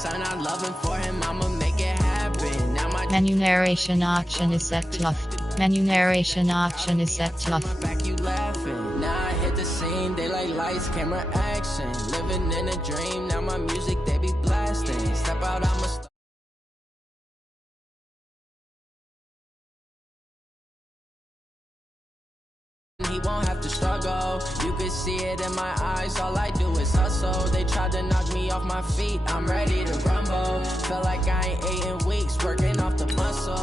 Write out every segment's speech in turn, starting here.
son, I love him for him, I'ma make it happen. Now my menu narration option is set to off. Menu narration option is set to off. back you laughing. Now I hit the scene, they like lights, camera, action. Living in a dream, now my music they be blasting. Step out, I'ma he won't have to struggle. You can see it in my eyes. All I do is hustle. They tried to knock me off my feet. I'm ready to rumble. Felt like I ain't ate in weeks, working off the muscle.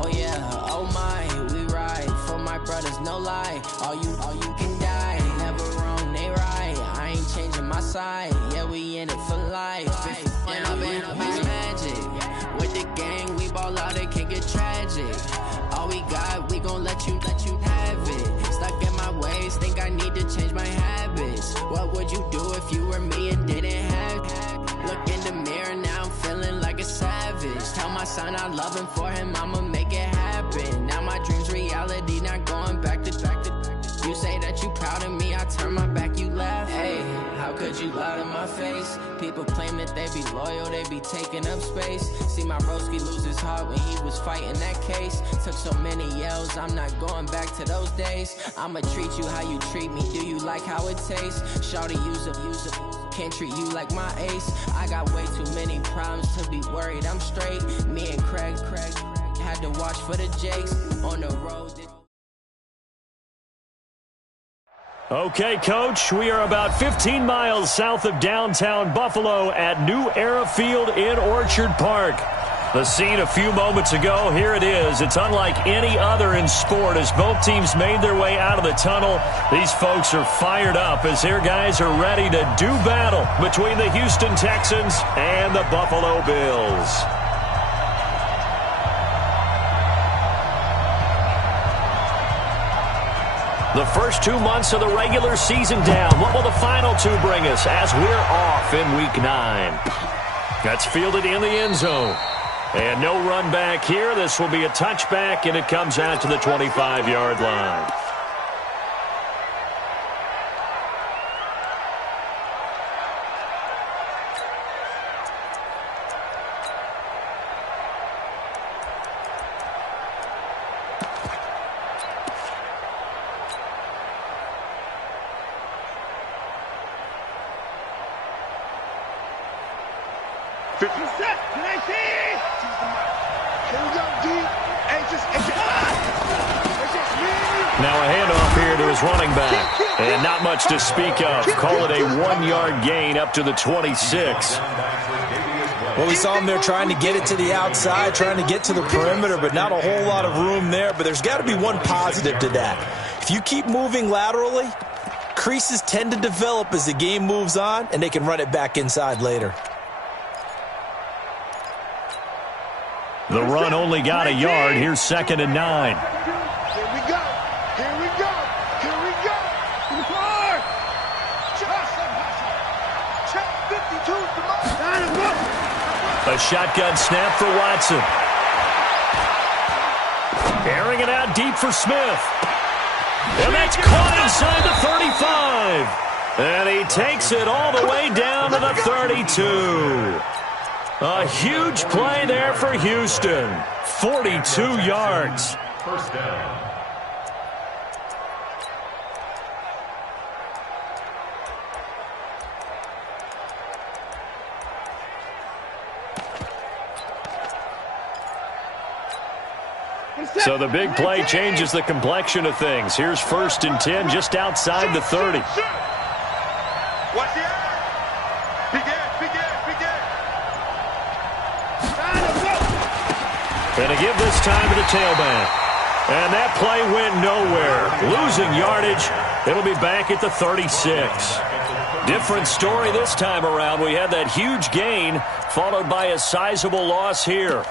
Oh yeah, oh my, we ride for my brothers, no lie. All you can die. Never wrong, they right. I ain't changing my side. Yeah, we in it for life. Now man, it's magic. With the gang, we ball out. It can get tragic. All we got, we gon' let you have it. Stuck in my ways, think I need to change my habits. What would you do if you were me and didn't have it? Look in the mirror, now I'm feeling like a savage. Tell my son I love him for him, I'ma make it happen. Now my dream's reality, not going back to. You say that you proud of me, I turn my back, you laugh. Hey, how could you lie to my face? People claim that they be loyal, they be taking up space. See my broski lose his heart when he was fighting that case. Took so many yells, I'm not going back to those days. I'ma treat you how you treat me, do you like how it tastes? Shawty use up, can't treat you like my ace. I got way too many problems to be worried, I'm straight. Me and Craig had to watch for the Jakes on the road. Okay, Coach, we are about 15 miles south of downtown Buffalo at New Era Field in Orchard Park. The scene a few moments ago, here it is. It's unlike any other in sport as both teams made their way out of the tunnel. These folks are fired up as their guys are ready to do battle between the Houston Texans and the Buffalo Bills. The first 2 months of the regular season down. What will the final two bring us as we're off in Week 9? That's fielded in the end zone. And no run back here. This will be a touchback, and it comes out to the 25-yard line. Now a handoff here to his running back. And not much to speak of. Call it a 1-yard gain up to the 26. Well, we saw him there trying to get it to the outside, trying to get to the perimeter, but not a whole lot of room there. But there's got to be one positive to that. If you keep moving laterally, creases tend to develop as the game moves on, and they can run it back inside later. The run only got a yard. Here's 2nd and 9. A shotgun snap for Watson. Airing it out deep for Smith. And that's caught inside the 35. And he takes it all the way down to the 32. A huge play there for Houston. 42 yards. First down. So the big play changes the complexion of things. Here's 1st and 10 just outside the 30. Watch the eye. And to give this time to the tailback. And that play went nowhere. Losing yardage. It'll be back at the 36. Different story this time around. We had that huge gain followed by a sizable loss here.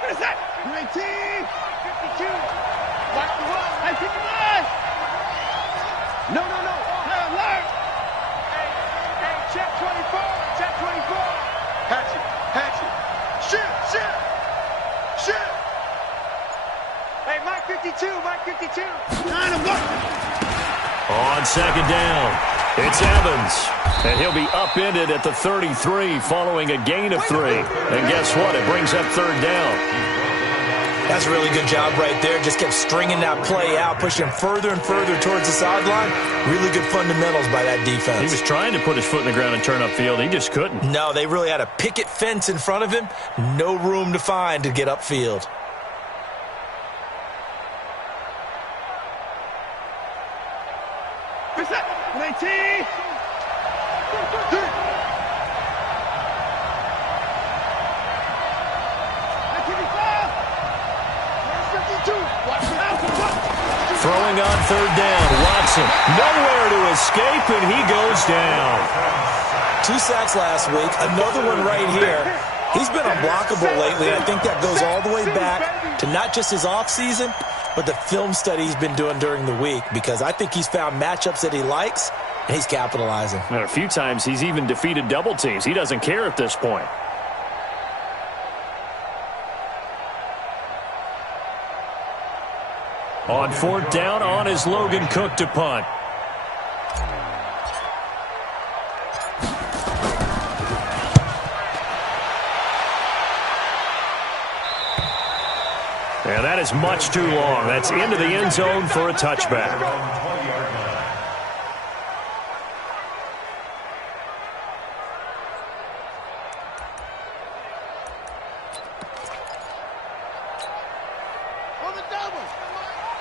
What is that? 19, 52. Watch the run. Hey, keep the line. No. High alert. Hey, check 24. Check 24. Hatchet. Shit. Hey, Mike 52. Line him up. On 2nd down. It's Evans, and he'll be upended at the 33 following a gain of 3. And guess what? It brings up third down. That's a really good job right there. Just kept stringing that play out, pushing him further and further towards the sideline. Really good fundamentals by that defense. He was trying to put his foot in the ground and turn upfield. He just couldn't. No, they really had a picket fence in front of him. No room to find to get upfield. What's that? 19. Throwing on third down, Watson nowhere to escape, and he goes down. 2 sacks last week, another one right here. He's been unblockable lately, and I think that goes all the way back to not just his offseason, but the film study he's been doing during the week, because I think he's found matchups that he likes, and he's capitalizing. And a few times he's even defeated double teams. He doesn't care at this point. On fourth down, on is Logan Cook to punt. And that is much too long. That's into the end zone for a touchback.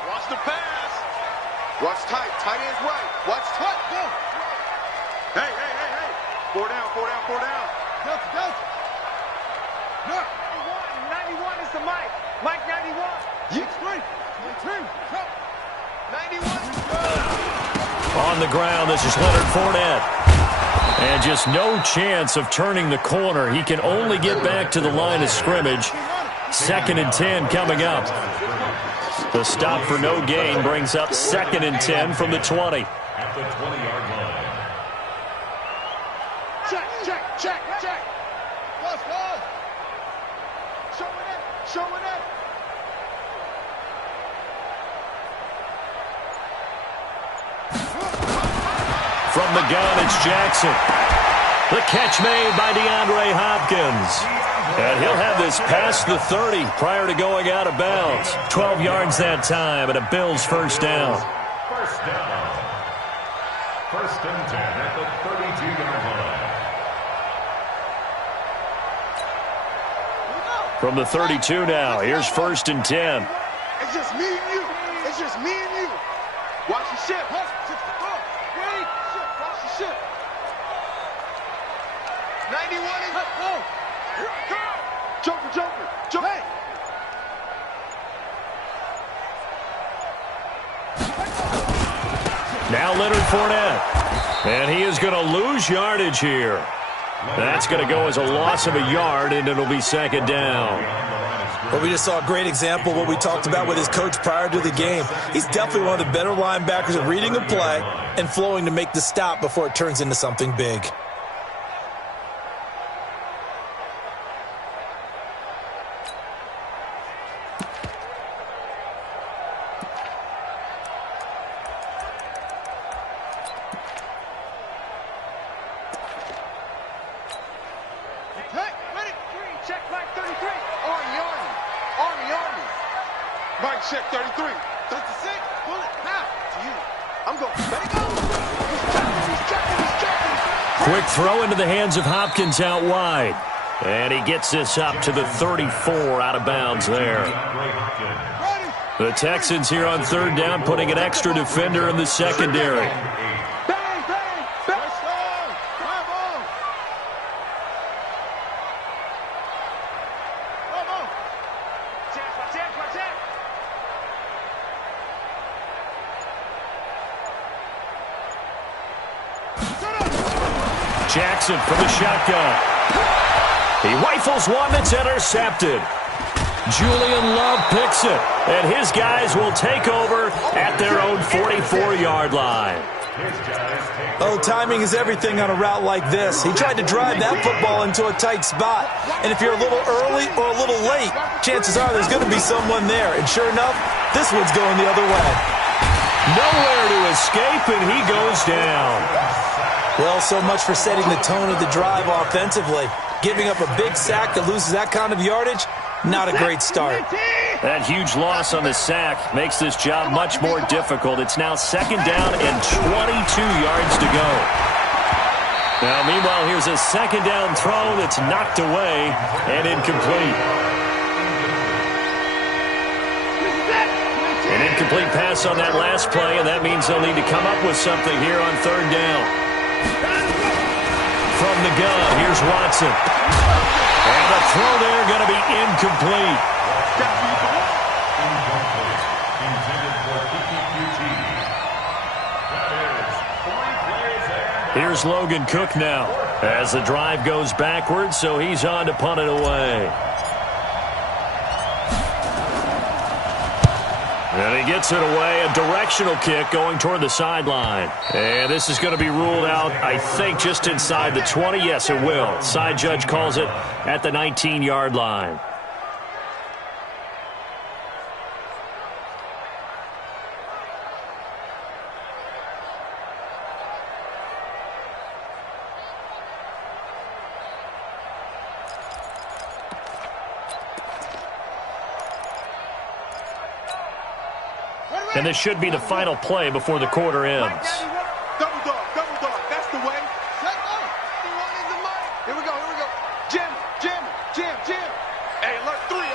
Watch the pass. Watch tight. Tight end's right. Watch tight. Go. Hey. 4 down. Go. No. 91 is the Mike. Mike 91. Yeet. 91. On the ground, this is Leonard Fournette. And just no chance of turning the corner. He can only get back to the line of scrimmage. 2nd and 10 coming up. The stop for no gain brings up 2nd and 10 from the 20. At the 20-yard line. Check. Go. Showing it. From the gun, it's Jackson. The catch made by DeAndre Hopkins. And he'll have this past the 30 prior to going out of bounds. 12 yards that time, and a Bills first down. First down. 1st and 10 at the 32-yard line. From the 32 now, here's 1st and 10. It's just me and you. Watch the ship. Watch the ship. 91 is up. Go. Joker. Hey. Now Leonard Fournette. And he is going to lose yardage here. That's going to go as a loss of a yard, and it'll be 2nd down. Well, we just saw a great example of what we talked about with his coach prior to the game. He's definitely one of the better linebackers at reading a play and flowing to make the stop before it turns into something big. Mike, check 33. 36. Pull it. Now. To you. I'm going. Let it go. He's checking. Quick throw into the hands of Hopkins out wide. And he gets this up to the 34 out of bounds there. The Texans here on 3rd down putting an extra defender in the secondary. Jackson from the shotgun. He rifles one that's intercepted. Julian Love picks it, and his guys will take over at their own 44-yard line. Oh, timing is everything on a route like this. He tried to drive that football into a tight spot, and if you're a little early or a little late, chances are there's going to be someone there, and sure enough, this one's going the other way. Nowhere to escape, and he goes down. Well, so much for setting the tone of the drive offensively. Giving up a big sack that loses that kind of yardage, not a great start. That huge loss on the sack makes this job much more difficult. It's now 2nd down and 22 yards to go. Now, meanwhile, here's a 2nd down throw that's knocked away and incomplete. An incomplete pass on that last play, and that means they'll need to come up with something here on 3rd down. From the gun, here's Watson. And the throw there going to be incomplete. Here's Logan Cook now as the drive goes backwards, so he's on to punt it away. And he gets it away, a directional kick going toward the sideline. And this is going to be ruled out, I think, just inside the 20. Yes, it will. Side judge calls it at the 19-yard line. And this should be the final play before the quarter ends. Double dog, that's the way. Here we go. Jam. Hey, alert three.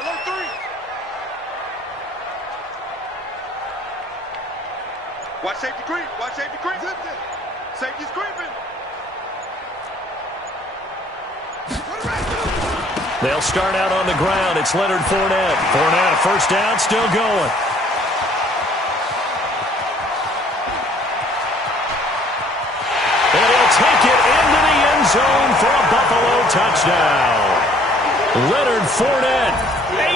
Watch safety creep. Safety's creeping. They'll start out on the ground. It's Leonard Fournette. Fournette, a first down, still going. Take it into the end zone for a Buffalo touchdown. Leonard Fournette,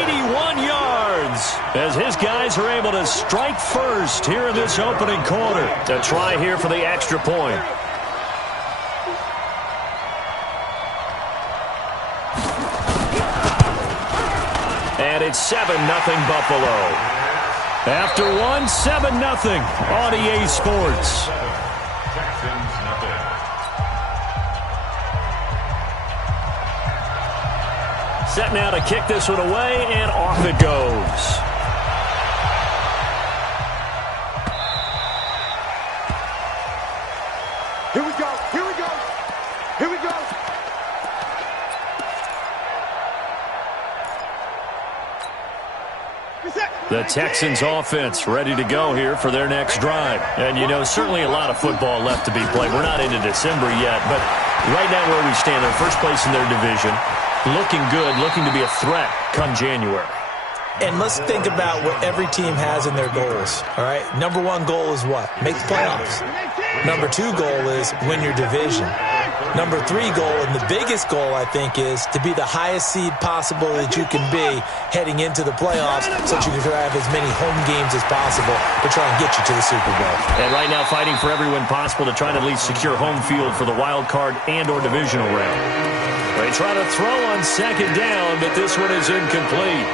81 yards, as his guys are able to strike first here in this opening quarter. A try here for the extra point. And it's 7-0 Buffalo. After one, 7-0 on EA Sports. Set now to kick this one away, and off it goes. Here we go. The Texans offense ready to go here for their next drive. And, you know, certainly a lot of football left to be played. We're not into December yet, but right now where we stand, they're first place in their division. Looking good, looking to be a threat come January. And let's think about what every team has in their goals, all right? Number one goal is what? Make the playoffs. Number two goal is win your division. Number three goal, and the biggest goal, I think, is to be the highest seed possible that you can be heading into the playoffs so that you can have as many home games as possible to try and get you to the Super Bowl. And right now fighting for every win possible to try and at least secure home field for the wild card and or divisional round. They try to throw on 2nd down, but this one is incomplete.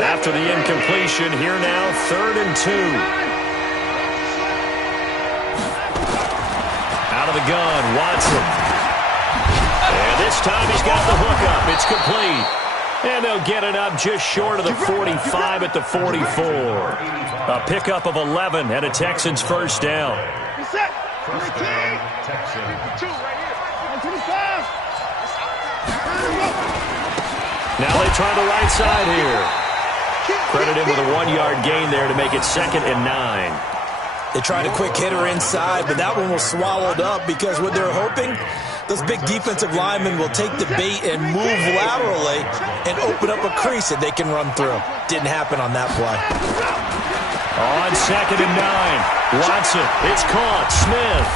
After the incompletion, here now, 3rd and 2. Out of the gun, Watson. And this time he's got the hook up. It's complete. And they'll get it up just short of the 45 at the 44. A pickup of 11 and a Texans first down. Now they try the right side here. Credit him with a 1-yard gain there to make it 2nd and 9. They tried a quick hitter inside, but that one was swallowed up because what they're hoping, those big defensive linemen will take the bait and move laterally and open up a crease that they can run through. Didn't happen on that play. On 2nd and 9, Watson, it's caught, Smith.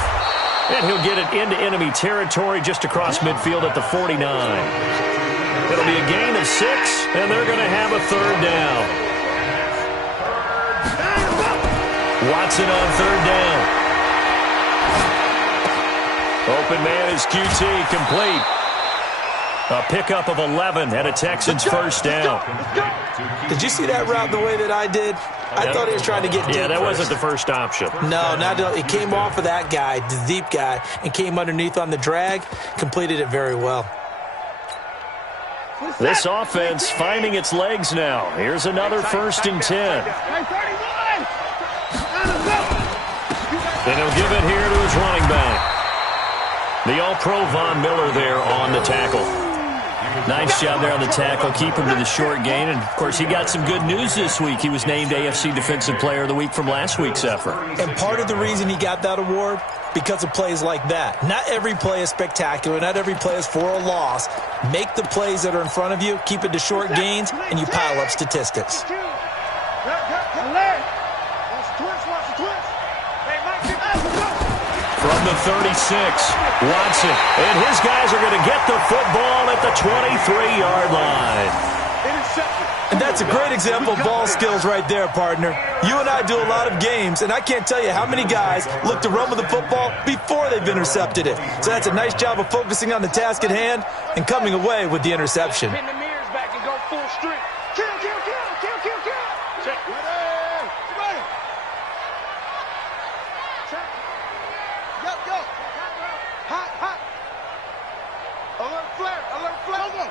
And he'll get it into enemy territory just across midfield at the 49. It'll be a gain of 6, and they're going to have a 3rd down. Watson on 3rd down. Open man is QT, complete. A pickup of 11 and a Texans first down. Did you see that route the way that I did? I thought he was trying to get deep. Yeah, that first. wasn't the first option. No, it came off of that guy, the deep guy, and came underneath on the drag, completed it very well. This offense finding its legs now. Here's another 1st and 10. And he'll give it here to his running back. The All-Pro Von Miller there on the tackle. Nice job there on the tackle. Keep him to the short gain. And, of course, he got some good news this week. He was named AFC Defensive Player of the Week from last week's effort. And part of the reason he got that award, because of plays like that. Not every play is spectacular. Not every play is for a loss. Make the plays that are in front of you, keep it to short gains, and you pile up statistics. From the 36, Watson. And his guys are going to get the football at the 23-yard line. And that's a great example of ball skills right there, partner. You and I do a lot of games, and I can't tell you how many guys look to run with the football before they've intercepted it. So that's a nice job of focusing on the task at hand and coming away with the interception. Pin the mirrors back and go full streak. Kill, kill, kill, kill, kill, kill. Check. Ready. Check. Go. Hot. Alert flare. Go.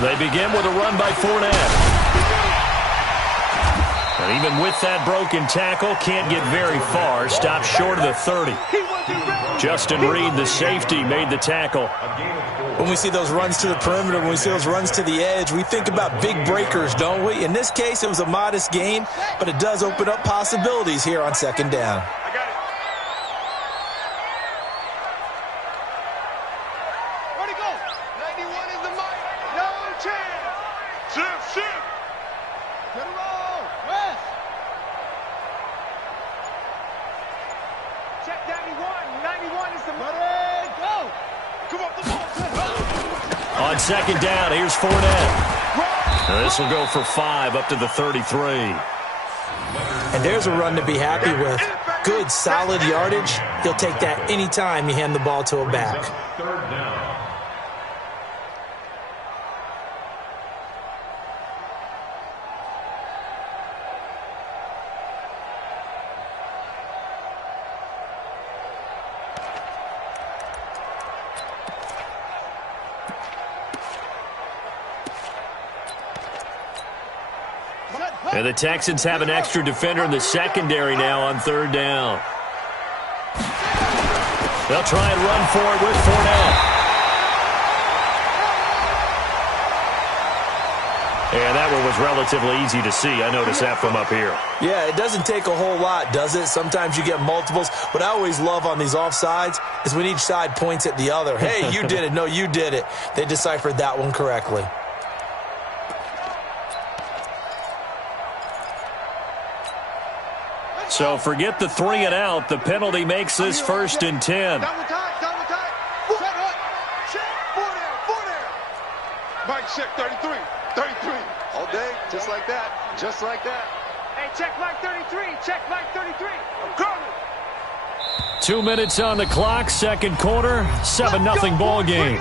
They begin with a run by Fournette. And even with that broken tackle, can't get very far. Stopped short of the 30. Justin Reed, the safety, made the tackle. When we see those runs to the perimeter, when we see those runs to the edge, we think about big breakers, don't we? In this case, it was a modest gain, but it does open up possibilities here on 2nd down. On 2nd down, here's Fournette. This will go for 5 up to the 33. And there's a run to be happy with. Good, solid yardage. He'll take that anytime you hand the ball to a back. And the Texans have an extra defender in the secondary now on 3rd down. They'll try and run for it with Fournette. And that one was relatively easy to see. I noticed that from up here. Yeah, it doesn't take a whole lot, does it? Sometimes you get multiples. What I always love on these offsides is when each side points at the other. Hey, you did it. No, you did it. They deciphered that one correctly. So forget the 3 and out. The penalty makes this 1st and 10. Mike, check 33. All day, just like that. Hey, check Mike 33. Check Mike 33. I'm coming. 2 minutes on the clock, 2nd quarter, 7-0 ball game.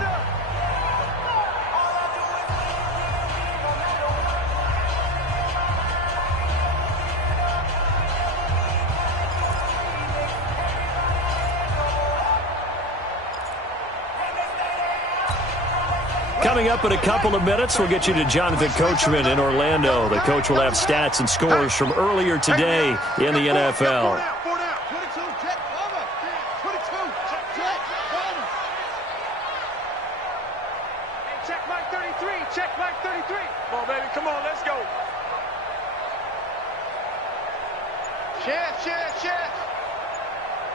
Coming up in a couple of minutes, we'll get you to Jonathan Coachman in Orlando. The coach will have stats and scores from earlier today in the NFL. Check Mike 33. Check Mike 33. Come on, baby. Come on. Let's go. Chef.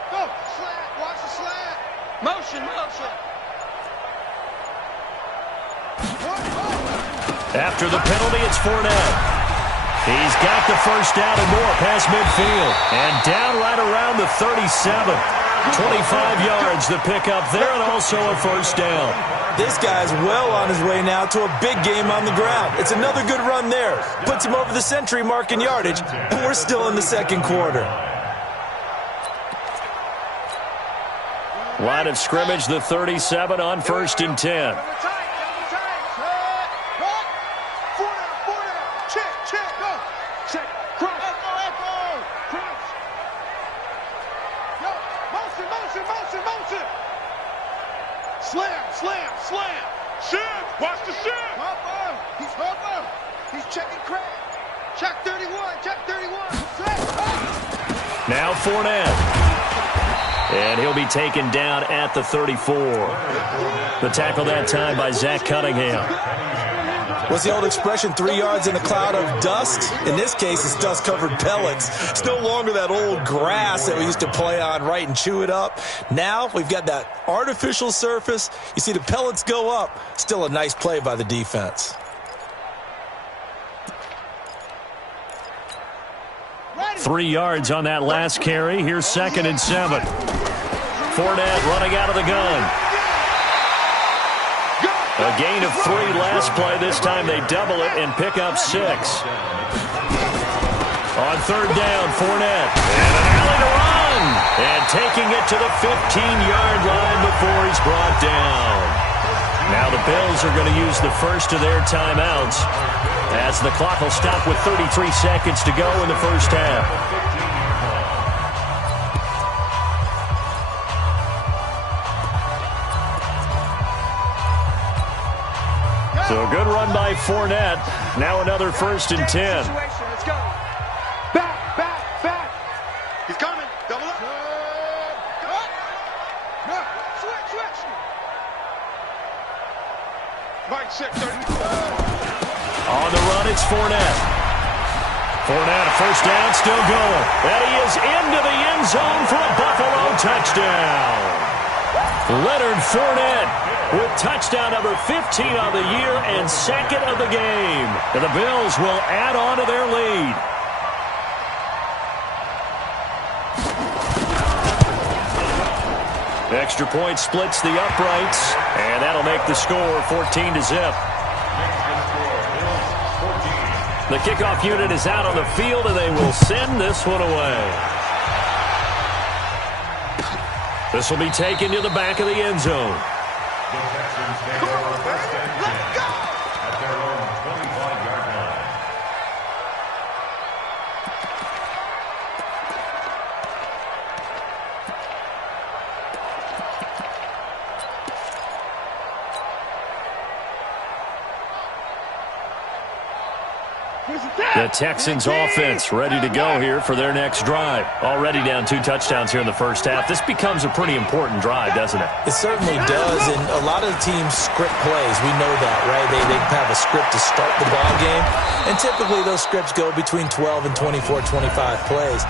Go. Slant. Watch the slant. Motion. After the penalty, it's Fournette. He's got the 1st down and more past midfield. And down right around the 37. 25 yards the pickup there, and also a 1st down. this guy's well on his way now to a big game on the ground. It's another good run there. Puts him over the century mark in yardage, and we're still in the second quarter. Line of scrimmage, the 37 on 1st and 10. Slam. Shift. Watch the shift. He's checking crack. Check 31. Now Fournette. And he'll be taken down at the 34. The tackle that time by Zach Cunningham. What's the old expression, 3 yards in a cloud of dust? In this case, it's dust-covered pellets. It's no longer that old grass that we used to play on, right, and chew it up. Now we've got that artificial surface. You see the pellets go up. Still a nice play by the defense. Ready. 3 yards on that last carry. Here's 2nd and 7. Fournette running out of the gun. A gain of 3 last play. This time they double it and pick up 6. On 3rd down, Fournette. And an alley to run. And taking it to the 15-yard line before he's brought down. Now the Bills are going to use the first of their timeouts as the clock will stop with 33 seconds to go in the first half. So a good run by Fournette. Now another 1st and 10. Let's go. Back. He's coming. Double up. Switch. Mike, check 30. On the run, it's Fournette. Fournette, a 1st down, still going. And he is into the end zone for a Buffalo touchdown. Leonard Fournette with touchdown number 15 of the year and 2nd of the game. And the Bills will add on to their lead. Extra point splits the uprights, and that'll make the score 14-0. The kickoff unit is out on the field, and they will send this one away. This will be taken to the back of the end zone. The Texans offense ready to go here for their next drive. Already down 2 touchdowns here in the first half. This becomes a pretty important drive, doesn't it? It certainly does, and a lot of the teams script plays. We know that, right? They have a script to start the ball game, and typically those scripts go between 12 and 24, 25 plays.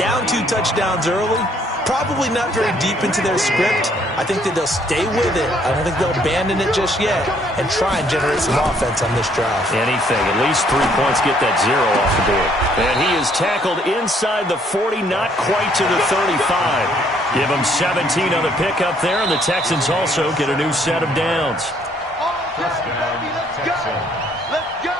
Down 2 touchdowns early, probably not very deep into their script. I think that they'll stay with it. I don't think they'll abandon it just yet and try and generate some offense on this drive. Anything. At least 3 points, get that 0 off the board. And he is tackled inside the 40, not quite to the 35. Give him 17 on the pickup there, and the Texans also get a new set of downs. Let's go.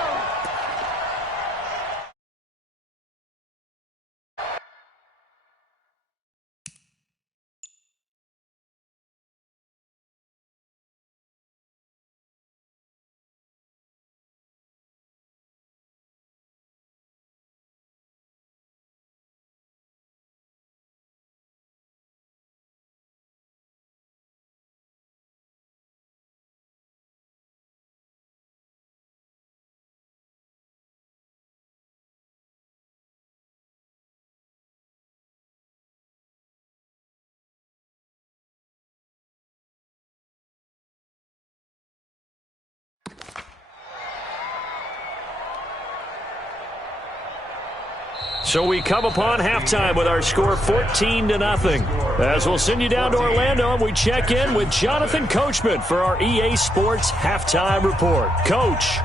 So we come upon halftime with our score 14-0. As we'll send you down to Orlando, and we check in with Jonathan Coachman for our EA Sports Halftime Report. Coach.